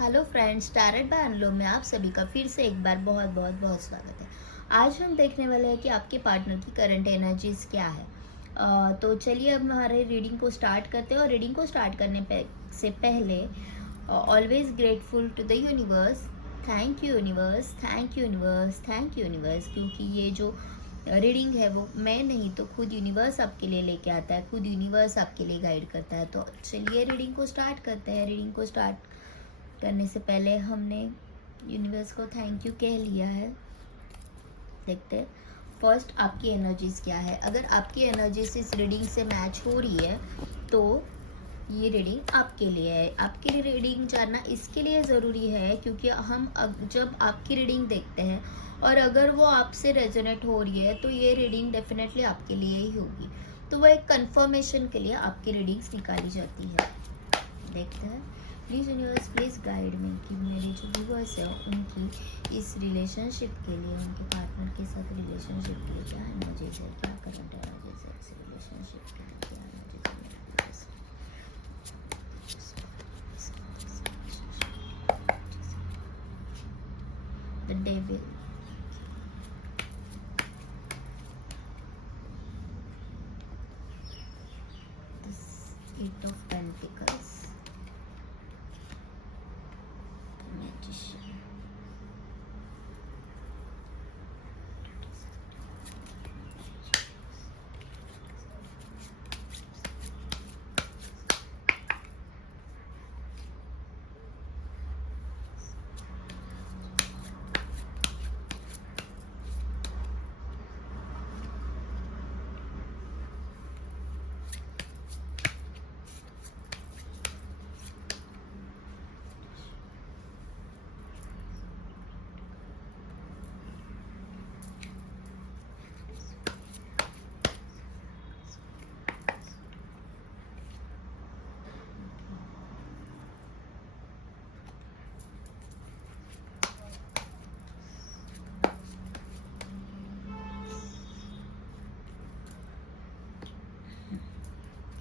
Hello friends, tarot bye anulom में आप सभी का फिर से एक बार बहुत बहुत बहुत स्वागत है। आज हम देखने वाले हैं कि आपके पार्टनर की करंट एनर्जीज क्या है। तो चलिए अब हमारे रीडिंग को स्टार्ट करते हैं। और रीडिंग को स्टार्ट करने से पहले always grateful to the universe. Thank you universe, thank you universe, thank you universe, क्योंकि ये जो रीडिंग है वो मैं नहीं तो खुद यूनिवर्स आपके लिए लेके आता है, खुद यूनिवर्स आपके लिए गाइड करता है। तो चलिए रीडिंग को स्टार्ट करते हैं। रीडिंग को स्टार्ट करने से पहले हमने यूनिवर्स को थैंक यू कह लिया है। देखते हैं फर्स्ट आपकी एनर्जीज क्या है। अगर आपकी एनर्जीज इस रीडिंग से मैच हो रही है तो ये रीडिंग आपके लिए है। आपकी रीडिंग जानना इसके लिए ज़रूरी है क्योंकि हम जब आपकी रीडिंग देखते हैं और अगर वो आपसे रेजोनेट हो रही है तो ये रीडिंग डेफिनेटली आपके लिए ही होगी। तो वो एक कंफर्मेशन के लिए आपकी रीडिंग्स निकाली जाती है। देखते हैं। Please universe please guide me कि मेरे जो व्यूअर्स है उनकी इस रिलेशनशिप के लिए, उनके पार्टनर के साथ रिलेशनशिप के लिए क्या एनर्जीज है, क्या करंट एनर्जीज है, इस रिलेशनशिप के लिए क्या एनर्जीज है। The devil, the eight of pentacles, magician,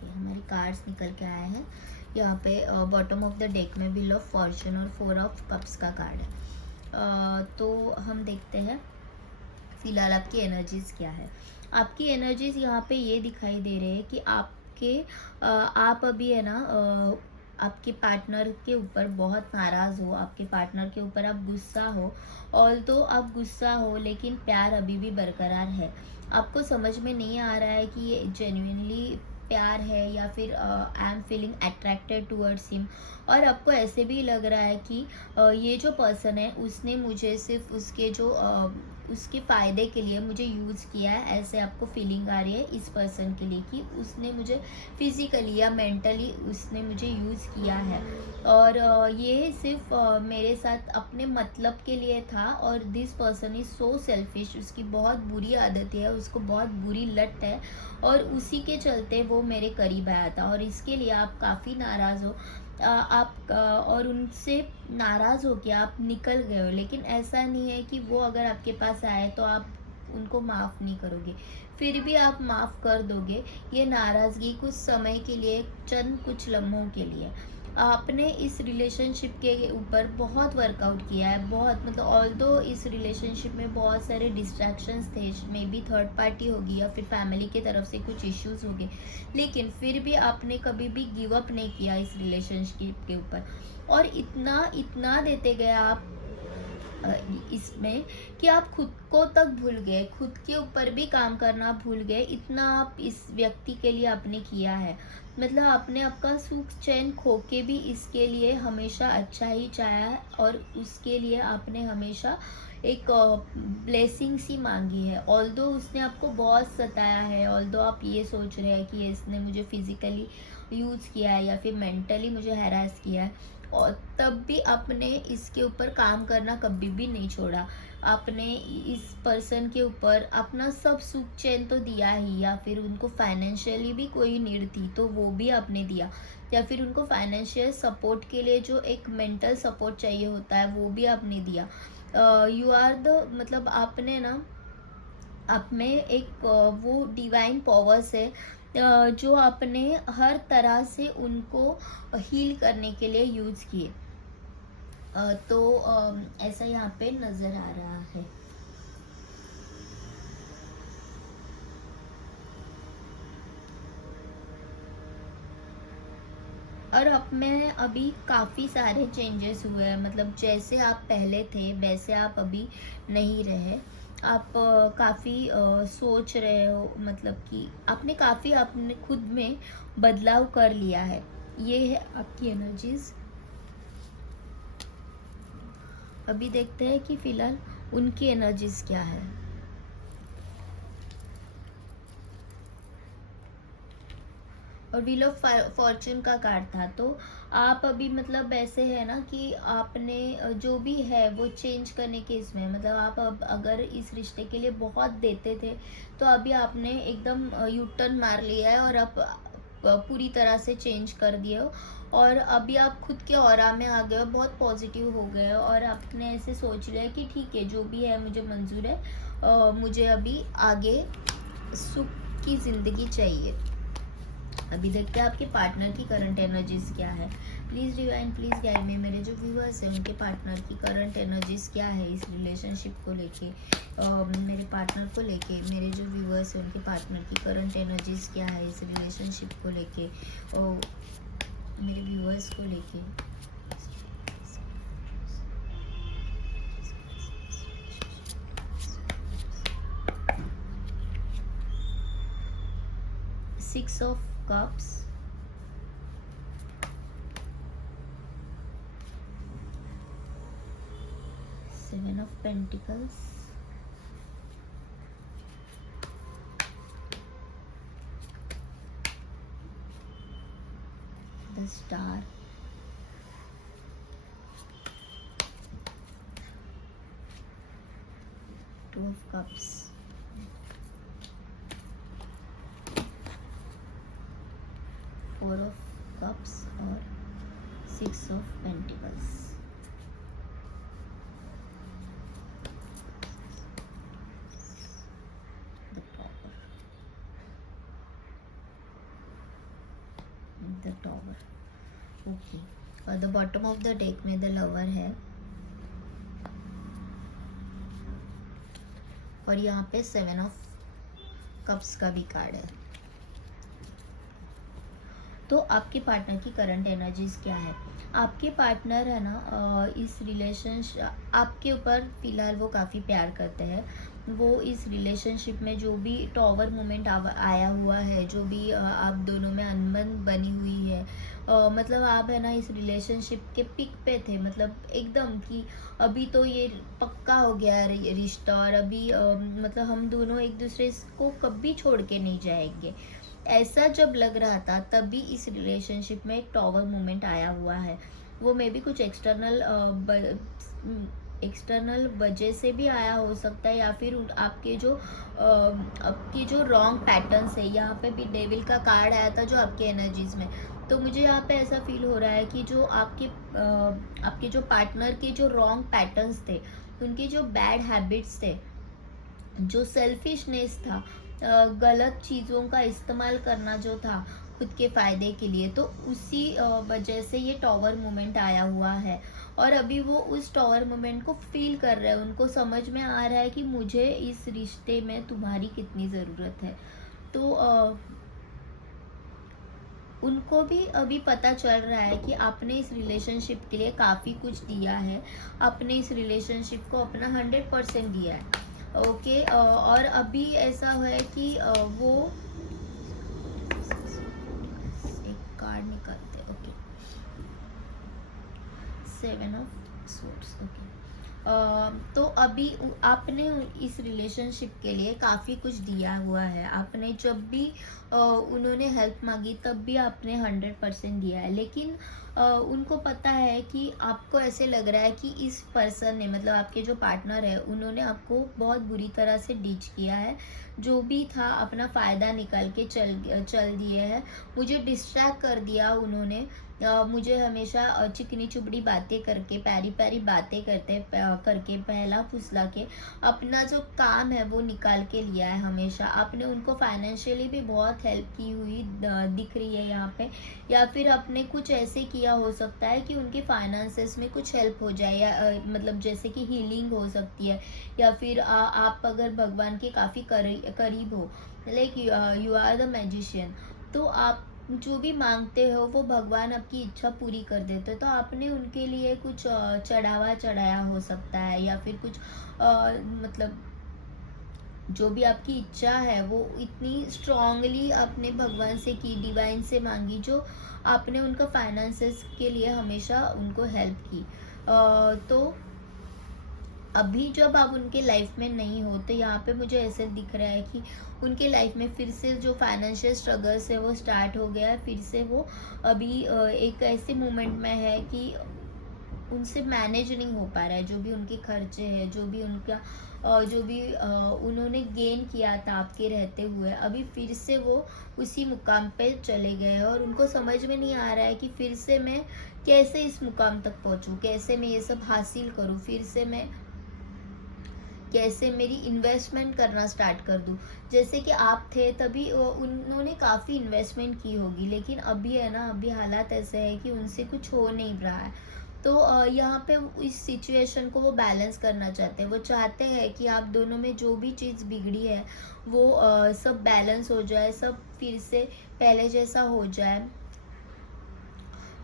हमारी कार्ड्स निकल के आए हैं। यहाँ पे बॉटम ऑफ द डेक में व्हील ऑफ फॉर्चून और 4 ऑफ कप्स का कार्ड है। तो हम देखते हैं फिलहाल आपकी एनर्जीज क्या है। आपकी एनर्जीज यहाँ पे ये दिखाई दे रहे हैं कि आप अभी है ना आपके पार्टनर के ऊपर बहुत नाराज़ हो, आपके पार्टनर के ऊपर आप गुस्सा हो। ऑल तो आप गुस्सा हो लेकिन प्यार अभी भी बरकरार है। आपको समझ में नहीं आ रहा है कि ये जेन्युइनली प्यार है या फिर I am feeling attracted towards him. और आपको ऐसे भी लग रहा है कि ये जो पर्सन है उसने मुझे सिर्फ उसके फ़ायदे के लिए मुझे यूज़ किया है। ऐसे आपको फीलिंग आ रही है इस पर्सन के लिए कि उसने मुझे फिज़िकली या मेंटली उसने मुझे यूज़ किया है। और ये सिर्फ मेरे साथ अपने मतलब के लिए था। और this person is so selfish, उसकी बहुत बुरी आदत है, उसको बहुत बुरी लत है और उसी के चलते वो मेरे करीब आया था। और इसके लिए आप काफ़ी नाराज़ हो। और उनसे नाराज़ हो के आप निकल गए हो। लेकिन ऐसा नहीं है कि वो अगर आपके पास आए तो आप उनको माफ़ नहीं करोगे, फिर भी आप माफ़ कर दोगे। ये नाराज़गी कुछ समय के लिए, चंद कुछ लम्हों के लिए। आपने इस रिलेशनशिप के ऊपर बहुत वर्कआउट किया है, बहुत मतलब ऑल्दो इस रिलेशनशिप में बहुत सारे डिस्ट्रैक्शंस थे, मे बी थर्ड पार्टी होगी या फिर फैमिली की तरफ से कुछ इश्यूज हो गए, लेकिन फिर भी आपने कभी भी गिव अप नहीं किया इस रिलेशनशिप के ऊपर। और इतना इतना देते गए आप इसमें कि आप खुद को तक भूल गए, खुद के ऊपर भी काम करना भूल गए। इतना आप इस व्यक्ति के लिए आपने किया है। मतलब आपने आपका सुख चैन खो के भी इसके लिए हमेशा अच्छा ही चाहा है और उसके लिए आपने हमेशा एक ब्लेसिंग्स ही मांगी है। ऑल्दो उसने आपको बहुत सताया है, ऑल्दो आप ये सोच रहे हैं कि इसने मुझे फिजिकली यूज़ किया है या फिर मेंटली मुझे हैरास किया है, और तब भी आपने इसके ऊपर काम करना कभी भी नहीं छोड़ा। आपने इस पर्सन के ऊपर अपना सब सुख चैन तो दिया ही, या फिर उनको फाइनेंशियली भी कोई नीड थी तो वो भी आपने दिया, या फिर उनको फाइनेंशियल सपोर्ट के लिए जो एक मेंटल सपोर्ट चाहिए होता है वो भी आपने दिया। यू आर द मतलब आपने ना आप में एक वो डिवाइन पावर्स है जो आपने हर तरह से उनको हील करने के लिए यूज़ किए। तो ऐसा यहाँ पे नज़र आ रहा है। और अब में अभी काफ़ी सारे चेंजेस हुए हैं, मतलब जैसे आप पहले थे वैसे आप अभी नहीं रहे। आप काफ़ी सोच रहे हो, मतलब कि आपने काफ़ी अपने खुद में बदलाव कर लिया है। ये है आपकी एनर्जीज। अभी देखते हैं कि फिलहाल उनकी एनर्जीज क्या है। और व्हील ऑफ फॉर्चून का कार्ड था, तो आप अभी मतलब ऐसे है ना कि आपने जो भी है वो चेंज करने के इसमें, मतलब आप अब अगर इस रिश्ते के लिए बहुत देते थे तो अभी आपने एकदम यू टर्न मार लिया है और अब पूरी तरह से चेंज कर दिए हो। और अभी आप खुद के ऑरा में आ गए हो, बहुत पॉजिटिव हो गए हो और आपने ऐसे सोच लिया कि ठीक है जो भी है मुझे मंजूर है, मुझे अभी आगे सुख की ज़िंदगी चाहिए। अभी देखते हैं आपके पार्टनर की करंट एनर्जीज क्या है। प्लीज़ डिवाइन प्लीज़ गाइड में, मेरे जो व्यूअर्स हैं उनके पार्टनर की करंट एनर्जीज क्या है इस रिलेशनशिप को लेके, मेरे पार्टनर को लेके। मेरे जो व्यूअर्स हैं उनके पार्टनर की करंट एनर्जीज क्या है इस रिलेशनशिप को लेके, और मेरे व्यूअर्स को लेके। 6 of Cups, 7 of Pentacles, the Star, Two of Cups, Four of Cups और 6 of Pentacles। The tower, okay. और the bottom of the deck में द लवर है और यहाँ पे 7 ऑफ कप्स का भी कार्ड है। तो आपके पार्टनर की करंट एनर्जीज क्या है। आपके पार्टनर है ना, इस रिलेशनशिप आपके ऊपर फ़िलहाल वो काफ़ी प्यार करते हैं। वो इस रिलेशनशिप में जो भी टॉवर मोमेंट आया हुआ है, जो भी आप दोनों में अनबन बनी हुई है, मतलब आप है ना इस रिलेशनशिप के पिक पे थे, मतलब एकदम कि अभी तो ये पक्का हो गया है रिश्ता और अभी मतलब हम दोनों एक दूसरे को कभी छोड़ के नहीं जाएंगे, ऐसा जब लग रहा था तभी इस रिलेशनशिप में एक टॉवर मोमेंट आया हुआ है। वो मे बी कुछ एक्सटर्नल वजह से भी आया हो सकता है, या फिर आपके जो रॉन्ग पैटर्न्स है। यहाँ पे भी डेविल का कार्ड आया था जो आपके एनर्जीज में, तो मुझे यहाँ पे ऐसा फील हो रहा है कि जो आपके जो पार्टनर के जो रॉन्ग पैटर्न्स थे, उनके जो बैड हैबिट्स थे, जो सेल्फिशनेस था, गलत चीज़ों का इस्तेमाल करना जो था खुद के फ़ायदे के लिए, तो उसी वजह से ये टॉवर मोमेंट आया हुआ है। और अभी वो उस टॉवर मोमेंट को फील कर रहे हैं, उनको समझ में आ रहा है कि मुझे इस रिश्ते में तुम्हारी कितनी ज़रूरत है। तो उनको भी अभी पता चल रहा है कि आपने इस रिलेशनशिप के लिए काफ़ी कुछ दिया है, आपने इस रिलेशनशिप को अपना 100% दिया है। ओके, और अभी ऐसा है कि वो एक कार्ड निकालते, ओके, 7 ऑफ सूट्स, ओके। तो अभी आपने इस रिलेशनशिप के लिए काफ़ी कुछ दिया हुआ है। आपने जब भी उन्होंने हेल्प मांगी तब भी आपने 100% दिया है, लेकिन उनको पता है कि आपको ऐसे लग रहा है कि इस पर्सन ने, मतलब आपके जो पार्टनर है, उन्होंने आपको बहुत बुरी तरह से डीच किया है। जो भी था अपना फ़ायदा निकाल के चल दिए है, मुझे डिस्ट्रैक्ट कर दिया उन्होंने, मुझे हमेशा चिकनी चुपड़ी बातें करके, प्यारी प्यारी बातें करके, पहला फुसला के अपना जो काम है वो निकाल के लिया है हमेशा। आपने उनको फाइनेंशियली भी बहुत हेल्प की हुई दिख रही है यहाँ पे, या फिर आपने कुछ ऐसे किया हो सकता है कि उनके फाइनेंसेस में कुछ हेल्प हो जाए, या मतलब जैसे कि हीलिंग हो सकती है, या फिर आप अगर भगवान के काफ़ी करीब हो, like you are the magician, तो आप जो भी मांगते हो वो भगवान आपकी इच्छा पूरी कर देते हैं। तो आपने उनके लिए कुछ चढ़ावा चढ़ाया हो सकता है, या फिर कुछ मतलब जो भी आपकी इच्छा है वो इतनी स्ट्रांगली आपने भगवान से की, डिवाइन से मांगी, जो आपने उनका फाइनेंसेस के लिए हमेशा उनको हेल्प की। तो अभी जब आप उनके लाइफ में नहीं हो, तो यहाँ पे मुझे ऐसे दिख रहा है कि उनके लाइफ में फिर से जो फाइनेंशियल स्ट्रगल्स है वो स्टार्ट हो गया है। फिर से वो अभी एक ऐसे मोमेंट में है कि उनसे मैनेज नहीं हो पा रहा है, जो भी उनके खर्चे हैं, जो भी उनका जो भी उन्होंने गेन किया था आपके रहते हुए, अभी फिर से वो उसी मुकाम पे चले गए हैं, और उनको समझ में नहीं आ रहा है कि फिर से मैं कैसे इस मुकाम तक पहुंचूं, कैसे मैं ये सब हासिल करूं, फिर से मैं कैसे मेरी इन्वेस्टमेंट करना स्टार्ट कर दूँ। जैसे कि आप थे तभी उन्होंने काफ़ी इन्वेस्टमेंट की होगी, लेकिन अभी है ना, अभी हालात ऐसे हैं कि उनसे कुछ हो नहीं रहा है। तो यहाँ पे इस सिचुएशन को वो बैलेंस करना चाहते हैं। वो चाहते हैं कि आप दोनों में जो भी चीज़ बिगड़ी है वो सब बैलेंस हो जाए, सब फिर से पहले जैसा हो जाए,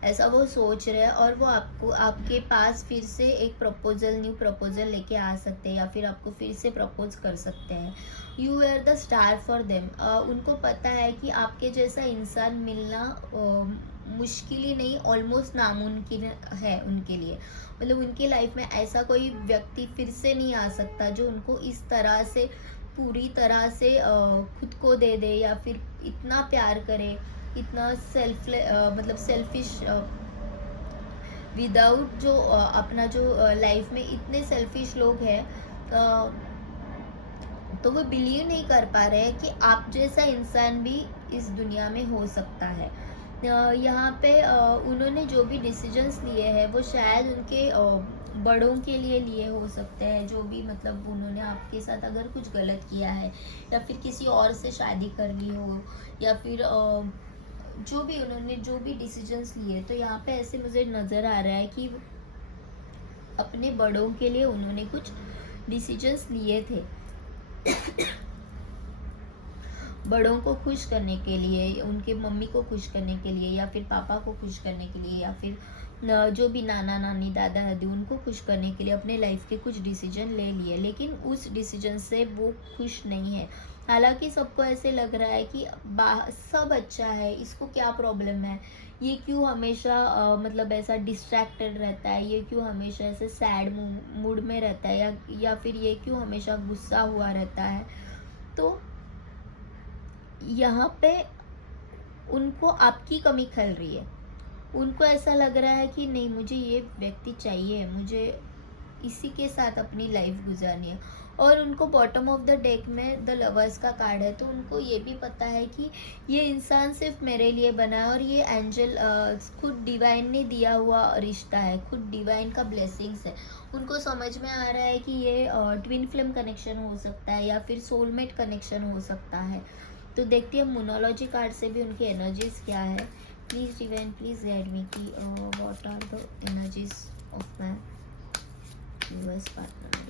ऐसा वो सोच रहे हैं। और वो आपको आपके पास फिर से एक न्यू प्रपोजल लेके आ सकते हैं, या फिर आपको फिर से प्रपोज कर सकते हैं। You are the star for them. उनको पता है कि आपके जैसा इंसान मिलना मुश्किल ही नहीं, ऑलमोस्ट नामुमकिन है उनके लिए। मतलब उनकी लाइफ में ऐसा कोई व्यक्ति फिर से नहीं आ सकता जो उनको इस तरह से पूरी तरह से खुद को दे दे, या फिर इतना प्यार करे, इतना मतलब सेल्फिश, विदाउट जो अपना जो लाइफ में इतने सेल्फिश लोग हैं, तो वो बिलीव नहीं कर पा रहे हैं कि आप जैसा इंसान भी इस दुनिया में हो सकता है। यहाँ पे उन्होंने जो भी डिसीजंस लिए हैं वो शायद उनके बड़ों के लिए लिए हो सकते हैं, जो भी मतलब उन्होंने आपके साथ अगर कुछ गलत किया है, या फिर किसी और से शादी कर ली हो, या फिर जो भी उन्होंने जो भी डिसीजंस लिए, तो यहाँ पे ऐसे मुझे नज़र आ रहा है कि अपने बड़ों के लिए उन्होंने कुछ डिसीजंस लिए थे। बड़ों को खुश करने के लिए, उनके मम्मी को खुश करने के लिए, या फिर पापा को खुश करने के लिए, या फिर जो भी नाना नानी दादा दादी उनको खुश करने के लिए अपने लाइफ के कुछ डिसीजन ले लिए, लेकिन उस डिसीजन से वो खुश नहीं है। हालांकि सबको ऐसे लग रहा है कि सब अच्छा है, इसको क्या प्रॉब्लम है, ये क्यों हमेशा मतलब ऐसा डिस्ट्रैक्टेड रहता है, ये क्यों हमेशा ऐसे सैड मूड में रहता है, या फिर ये क्यों हमेशा गुस्सा हुआ रहता है। तो यहाँ पे उनको आपकी कमी खल रही है। उनको ऐसा लग रहा है कि नहीं, मुझे ये व्यक्ति चाहिए, मुझे इसी के साथ अपनी लाइफ गुजारनी है। और उनको बॉटम ऑफ द डेक में द लवर्स का कार्ड है, तो उनको ये भी पता है कि ये इंसान सिर्फ मेरे लिए बना है, और ये एंजल खुद डिवाइन ने दिया हुआ रिश्ता है, खुद डिवाइन का ब्लेसिंग्स है। उनको समझ में आ रहा है कि ये ट्विन फ्लेम कनेक्शन हो सकता है, या फिर सोलमेट कनेक्शन हो सकता है। तो देखते हैं मोनोलॉजी कार्ड से भी उनकी एनर्जीज क्या है। Please divine, please guide me कि what are the energies of my US partner.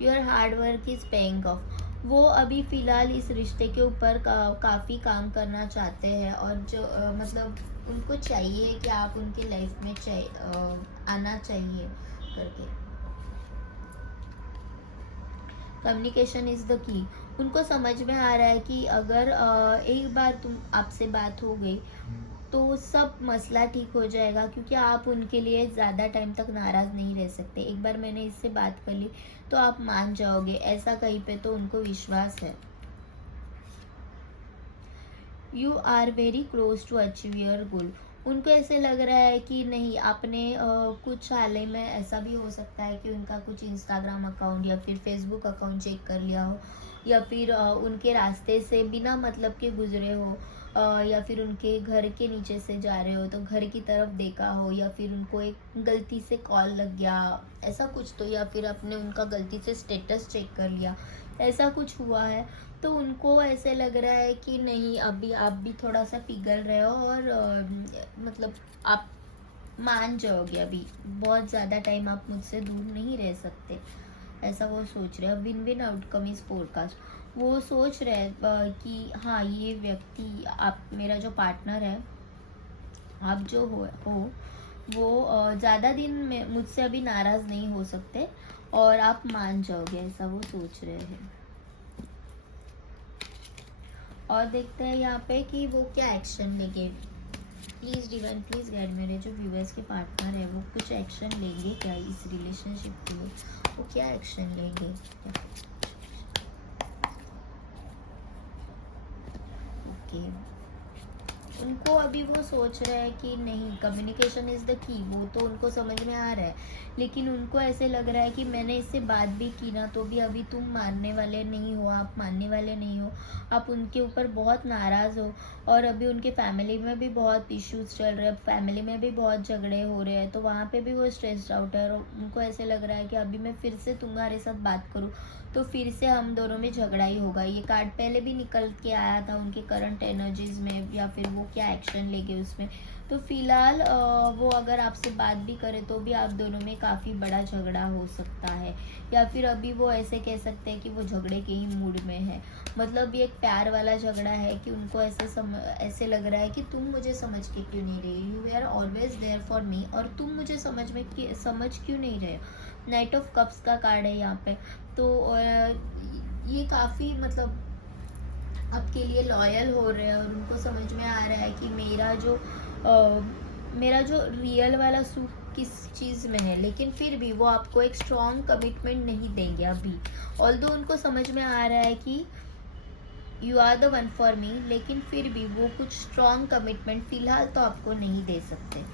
Your hard work is paying off. वो अभी फ़िलहाल इस रिश्ते के ऊपर काफ़ी काम करना चाहते हैं, और जो मतलब उनको चाहिए कि आप उनके लाइफ में आना चाहिए करके। Communication is the key. उनको समझ में आ रहा है कि अगर एक बार आपसे बात हो गई तो सब मसला ठीक हो जाएगा, क्योंकि आप उनके लिए ज़्यादा टाइम तक नाराज़ नहीं रह सकते। एक बार मैंने इससे बात कर ली तो आप मान जाओगे, ऐसा कहीं पे तो उनको विश्वास है। You are very close to achieve your goal. उनको ऐसे लग रहा है कि नहीं, आपने कुछ हाल में ऐसा भी हो सकता है कि उनका कुछ इंस्टाग्राम अकाउंट या फिर फेसबुक अकाउंट चेक कर लिया हो, या फिर उनके रास्ते से बिना मतलब के गुजरे हो, या फिर उनके घर के नीचे से जा रहे हो तो घर की तरफ देखा हो, या फिर उनको एक गलती से कॉल लग गया, ऐसा कुछ तो, या फिर आपने उनका गलती से स्टेटस चेक कर लिया, ऐसा कुछ हुआ है। तो उनको ऐसे लग रहा है कि नहीं, अभी आप भी थोड़ा सा पिघल रहे हो और मतलब आप मान जाओगे, अभी बहुत ज़्यादा टाइम आप मुझसे दूर नहीं रह सकते, ऐसा वो सोच रहे हैं। Win win outcome is forecast. वो सोच रहे हैं कि हाँ, ये व्यक्ति, आप मेरा जो पार्टनर है, आप जो हो वो ज़्यादा दिन में मुझसे अभी नाराज़ नहीं हो सकते और आप मान जाओगे, ऐसा वो सोच रहे हैं। और देखते हैं यहाँ पे कि वो क्या एक्शन लेंगे। प्लीज़ डिवाइन, प्लीज़ गाइड, मेरे जो व्यूअर्स के पार्टनर है वो कुछ एक्शन लेंगे क्या इस रिलेशनशिप के लिए, वो क्या एक्शन लेंगे। ओके, उनको अभी वो सोच रहे हैं कि नहीं, कम्युनिकेशन इज़ द की, वो तो उनको समझ में आ रहा है, लेकिन उनको ऐसे लग रहा है कि मैंने इससे बात भी की ना तो भी अभी तुम मानने वाले नहीं हो, आप मानने वाले नहीं हो, आप उनके ऊपर बहुत नाराज़ हो, और अभी उनके फैमिली में भी बहुत इश्यूज चल रहे हैं, फैमिली में भी बहुत झगड़े हो रहे हैं, तो वहाँ पे भी वो स्ट्रेस्ड आउट है, और उनको ऐसे लग रहा है कि अभी मैं फिर से तुम्हारे साथ बात करूँ तो फिर से हम दोनों में झगड़ा ही होगा। ये कार्ड पहले भी निकल के आया था उनके करंट एनर्जीज में, या फिर वो क्या एक्शन लेंगे उसमें। तो फिलहाल वो अगर आपसे बात भी करे तो भी आप दोनों में काफ़ी बड़ा झगड़ा हो सकता है, या फिर अभी वो ऐसे कह सकते हैं कि वो झगड़े के ही मूड में है। मतलब ये एक प्यार वाला झगड़ा है कि उनको ऐसे लग रहा है कि तुम मुझे समझ के क्यों नहीं रहे, you are always there for me, और तुम मुझे समझ क्यों नहीं रहे। नाइट ऑफ कप्स का कार्ड है यहाँ पे। तो ये काफ़ी मतलब आपके लिए लॉयल हो रहे हैं, और उनको समझ में आ रहा है कि मेरा जो रियल वाला सुख किस चीज़ में है, लेकिन फिर भी वो आपको एक स्ट्रॉन्ग कमिटमेंट नहीं देंगे अभी। ऑल्दो उनको समझ में आ रहा है कि you are the one for me, लेकिन फिर भी वो कुछ स्ट्रॉन्ग कमिटमेंट फ़िलहाल तो आपको नहीं दे सकते।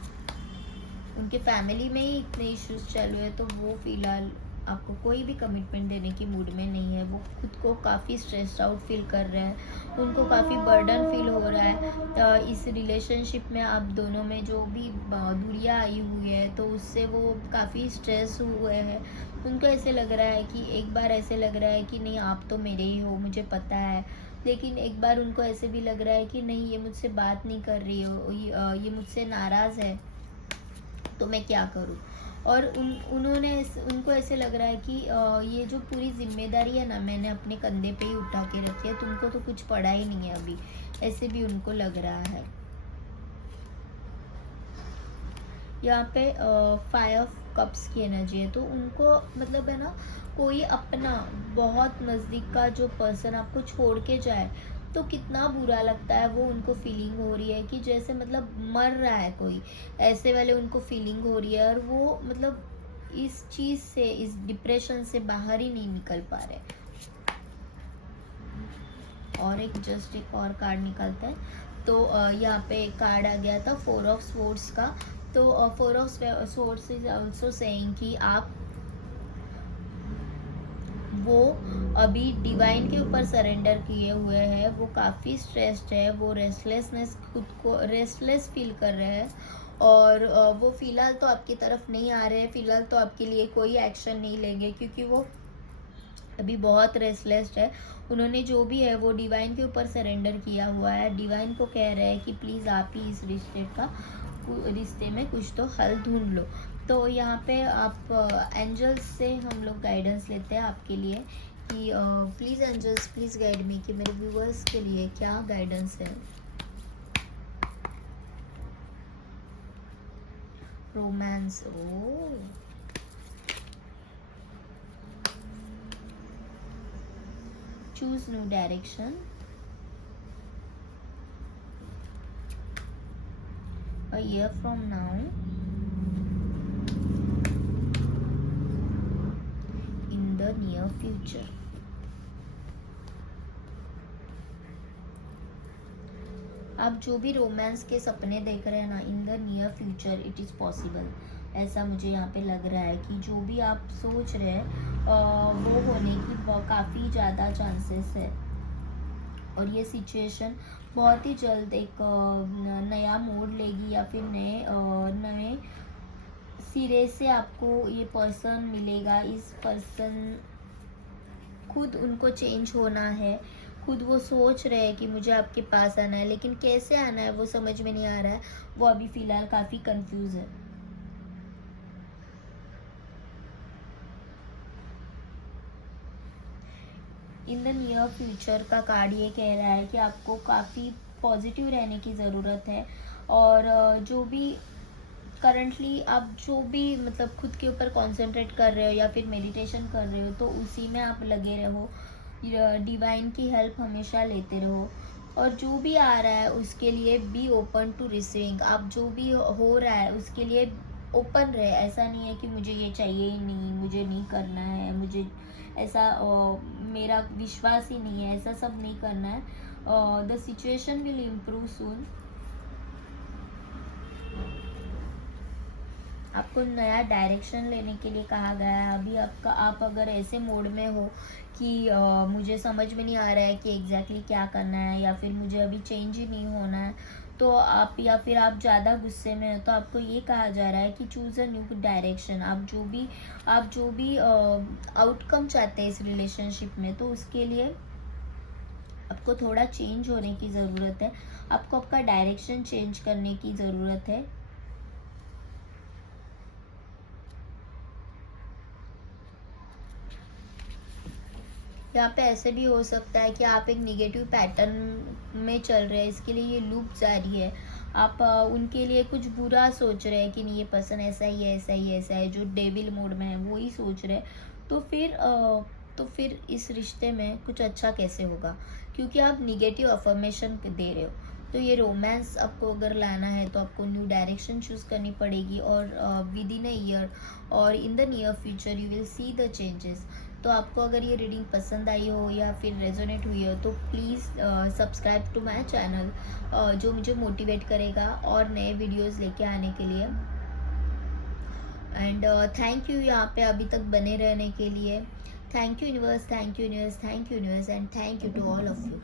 उनके फैमिली में ही इतने इश्यूज चल रहे हैं, तो वो फ़िलहाल आपको कोई भी कमिटमेंट देने की मूड में नहीं है। वो खुद को काफ़ी स्ट्रेस्ड आउट फील कर रहे हैं, उनको काफ़ी बर्डन फील हो रहा है। इस रिलेशनशिप में आप दोनों में जो भी दूरियाँ आई हुई है तो उससे वो काफ़ी स्ट्रेस हुए हैं। उनको ऐसे लग रहा है कि एक बार ऐसे लग रहा है कि नहीं, आप तो मेरे ही हो, मुझे पता है, लेकिन एक बार उनको ऐसे भी लग रहा है कि नहीं, ये मुझसे बात नहीं कर रही हो, ये मुझसे नाराज़ है, तो मैं क्या करूँ। और उनको ऐसे लग रहा है कि ये जो पूरी जिम्मेदारी है ना, मैंने अपने कंधे पे ही उठा के रखी है, तुमको तो कुछ पड़ा ही नहीं है अभी, ऐसे भी उनको लग रहा है। यहाँ पे 5 ऑफ कप्स की एनर्जी है, तो उनको मतलब है ना, कोई अपना बहुत नज़दीक का जो पर्सन आपको छोड़ के जाए तो कितना बुरा लगता है, वो उनको फीलिंग हो रही है कि जैसे मतलब मर रहा है कोई, ऐसे वाले उनको फीलिंग हो रही है, और वो मतलब इस चीज़ से, इस डिप्रेशन से बाहर ही नहीं निकल पा रहे। और एक और कार्ड निकलता है। तो यहाँ पे कार्ड आ गया था 4 ऑफ स्वॉर्ड्स का। तो 4 of swords is also saying कि आप वो अभी डिवाइन के ऊपर सरेंडर किए हुए हैं, वो काफ़ी स्ट्रेस्ड है, वो खुद को रेस्टलेस फील कर रहे हैं, और वो फ़िलहाल तो आपकी तरफ नहीं आ रहे हैं, फ़िलहाल तो आपके लिए कोई एक्शन नहीं लेंगे, क्योंकि वो अभी बहुत रेस्टलेस है। उन्होंने जो भी है वो डिवाइन के ऊपर सरेंडर किया हुआ है, डिवाइन को कह रहे हैं कि प्लीज़ आप ही इस रिश्ते में कुछ तो हल ढूंढ लो। तो यहाँ पे आप एंजल्स से हम लोग गाइडेंस लेते हैं आपके लिए कि please angels, please guide me, कि मेरे व्यूअर्स के लिए क्या गाइडेंस है। Romance, oh choose new direction, a year from now, in the near future. आप जो भी रोमांस के सपने देख रहे हैं ना, in the near future it is possible. ऐसा मुझे यहाँ पे लग रहा है कि जो भी आप सोच रहे हैं वो होने की काफ़ी ज़्यादा चांसेस है। और ये सिचुएशन बहुत ही जल्द एक नया मोड़ लेगी, या फिर नए सिरे से आपको ये पर्सन मिलेगा। इस पर्सन खुद उनको चेंज होना है, खुद वो सोच रहे हैं कि मुझे आपके पास आना है, लेकिन कैसे आना है वो समझ में नहीं आ रहा है। वो अभी फ़िलहाल काफ़ी कंफ्यूज है। इन द नियर फ्यूचर का कार्ड ये कह रहा है कि आपको काफ़ी पॉजिटिव रहने की ज़रूरत है। और जो भी करंटली आप जो भी मतलब खुद के ऊपर कंसंट्रेट कर रहे हो या फिर मेडिटेशन कर रहे हो, तो उसी में आप लगे रहो। डिवाइन की हेल्प हमेशा लेते रहो, और जो भी आ रहा है उसके लिए बी ओपन टू रिसीविंग। आप जो भी हो रहा है उसके लिए ओपन रहे। ऐसा नहीं है कि मुझे ये चाहिए ही नहीं, मुझे नहीं करना है, मुझे ऐसा मेरा विश्वास ही नहीं है, ऐसा सब नहीं करना है। द सिचुएशन विल इम्प्रूव सून। आपको नया डायरेक्शन लेने के लिए कहा गया है। अभी आप अगर ऐसे मोड में हो कि मुझे समझ में नहीं आ रहा है कि एग्जैक्टली क्या करना है, या फिर मुझे अभी चेंज ही नहीं होना है, तो आप, या फिर आप ज़्यादा गुस्से में हो, तो आपको ये कहा जा रहा है कि चूज़ अ न्यू डायरेक्शन। आप जो भी आउटकम चाहते हैं इस रिलेशनशिप में, तो उसके लिए आपको थोड़ा चेंज होने की ज़रूरत है। आपको आपका डायरेक्शन चेंज करने की ज़रूरत है। यहाँ पे ऐसे भी हो सकता है कि आप एक निगेटिव पैटर्न में चल रहे हैं, इसके लिए ये लूप जारी है। आप उनके लिए कुछ बुरा सोच रहे हैं कि नहीं, ये पर्सन ऐसा ही है, ऐसा ही ऐसा है, जो डेविल मोड में है वो ही सोच रहे हैं। तो फिर इस रिश्ते में कुछ अच्छा कैसे होगा, क्योंकि आप निगेटिव अफर्मेशन दे रहे हो। तो ये रोमांस आपको अगर लाना है तो आपको न्यू डायरेक्शन चूज़ करनी पड़ेगी, और विद इन अ ईयर और in the near future you will see the changes. तो आपको अगर ये रीडिंग पसंद आई हो या फिर रेजोनेट हुई हो, तो please subscribe to my channel, जो मुझे मोटिवेट करेगा और नए वीडियोस लेके आने के लिए। एंड थैंक यू यहाँ पे अभी तक बने रहने के लिए। Thank you universe, thank you universe, thank you universe, and thank you to all of you.